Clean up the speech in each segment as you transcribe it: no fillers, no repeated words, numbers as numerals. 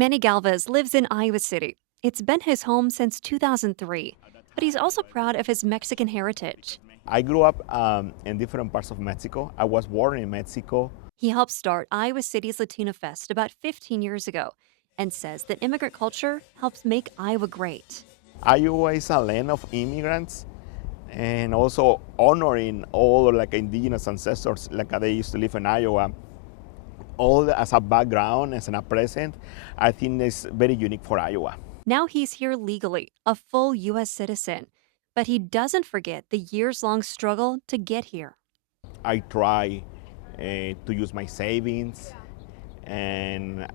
Manny Galvez lives in Iowa City. It's been his home since 2003, but he's also proud of his Mexican heritage. I grew up in different parts of Mexico. I was born in Mexico. He helped start Iowa City's Latino Fest about 15 years ago and says that immigrant culture helps make Iowa great. Iowa is a land of immigrants and also honoring all like indigenous ancestors like they used to live in Iowa. All as a background, as a present, I think is very unique for Iowa. Now he's here legally, a full U.S. citizen, but he doesn't forget the years-long struggle to get here. I try to use my savings, and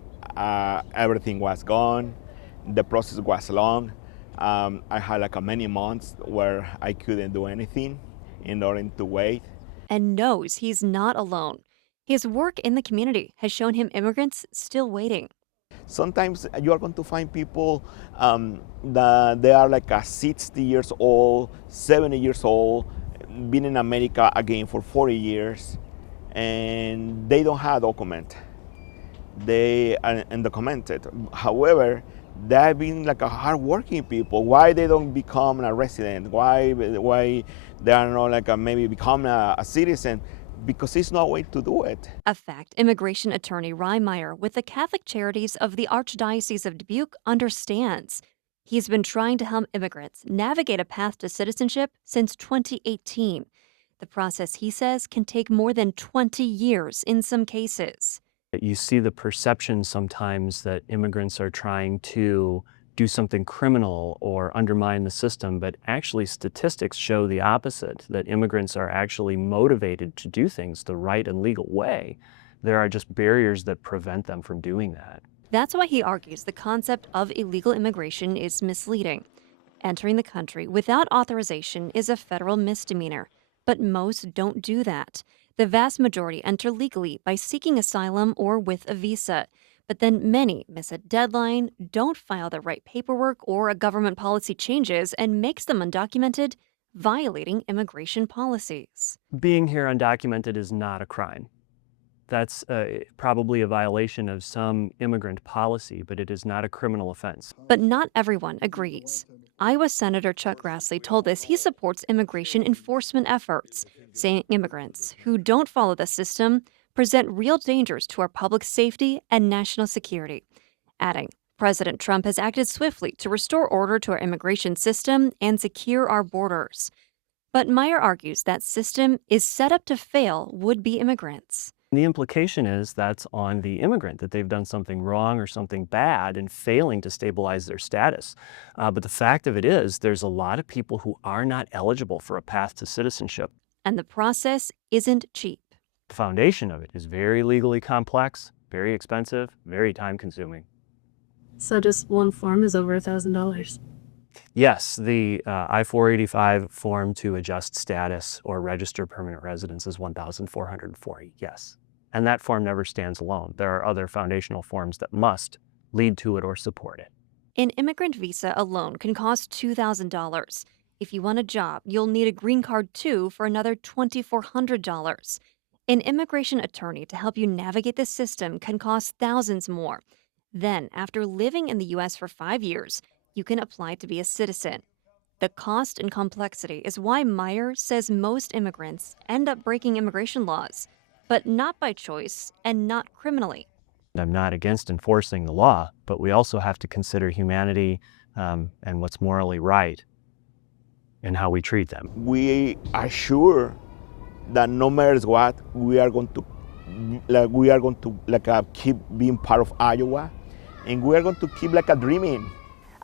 everything was gone. The process was long. I had like many months where I couldn't do anything in order to wait. And knows he's not alone. His work in the community has shown him immigrants still waiting. Sometimes you are going to find people that they are like 60 years old, 70 years old, been in America again for 40 years, and they don't have a document. They are undocumented. However, they've been like a hardworking people. Why they don't become a resident? Why they are not like maybe become a citizen? Because it's no way to do it. A fact immigration attorney Rye Meyer with the Catholic Charities of the Archdiocese of Dubuque understands. He's been trying to help immigrants navigate a path to citizenship since 2018. The process, he says, can take more than 20 years in some cases. You see the perception sometimes that immigrants are trying to do something criminal or undermine the system, but actually statistics show the opposite, that immigrants are actually motivated to do things the right and legal way. There are just barriers that prevent them from doing that. That's why he argues the concept of illegal immigration is misleading. Entering the country without authorization is a federal misdemeanor, but most don't do that. The vast majority enter legally by seeking asylum or with a visa. But then many miss a deadline, don't file the right paperwork, or a government policy changes and makes them undocumented, violating immigration policies. Being here undocumented is not a crime. That's probably a violation of some immigrant policy, but it is not a criminal offense. But not everyone agrees. Iowa Senator Chuck Grassley told us he supports immigration enforcement efforts, saying immigrants who don't follow the system present real dangers to our public safety and national security. Adding, President Trump has acted swiftly to restore order to our immigration system and secure our borders. But Meyer argues that system is set up to fail would-be immigrants. The implication is that's on the immigrant, that they've done something wrong or something bad and failing to stabilize their status. But the fact of it is, there's a lot of people who are not eligible for a path to citizenship. And the process isn't cheap. The foundation of it is very legally complex, very expensive, very time-consuming. So just one form is over $1,000? Yes, the I-485 form to adjust status or register permanent residence is $1,440, yes. And that form never stands alone. There are other foundational forms that must lead to it or support it. An immigrant visa alone can cost $2,000. If you want a job, you'll need a green card too for another $2,400. An immigration attorney to help you navigate the system can cost thousands more. Then, after living in the U.S. for 5 years, you can apply to be a citizen. The cost and complexity is why Meyer says most immigrants end up breaking immigration laws, but not by choice and not criminally. I'm not against enforcing the law, but we also have to consider humanity and what's morally right in how we treat them. We are sure that no matter what, we are going to keep being part of Iowa, and we are going to keep dreaming.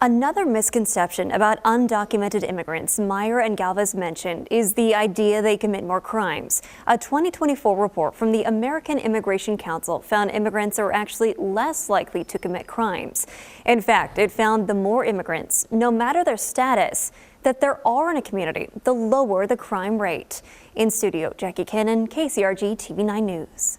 Another misconception about undocumented immigrants Meyer and Galvez mentioned is the idea they commit more crimes. A 2024 report from the American Immigration Council found immigrants are actually less likely to commit crimes. In fact, it found the more immigrants, no matter their status, that there are in a community, the lower the crime rate. In studio, Jackie Cannon, KCRG TV9 News.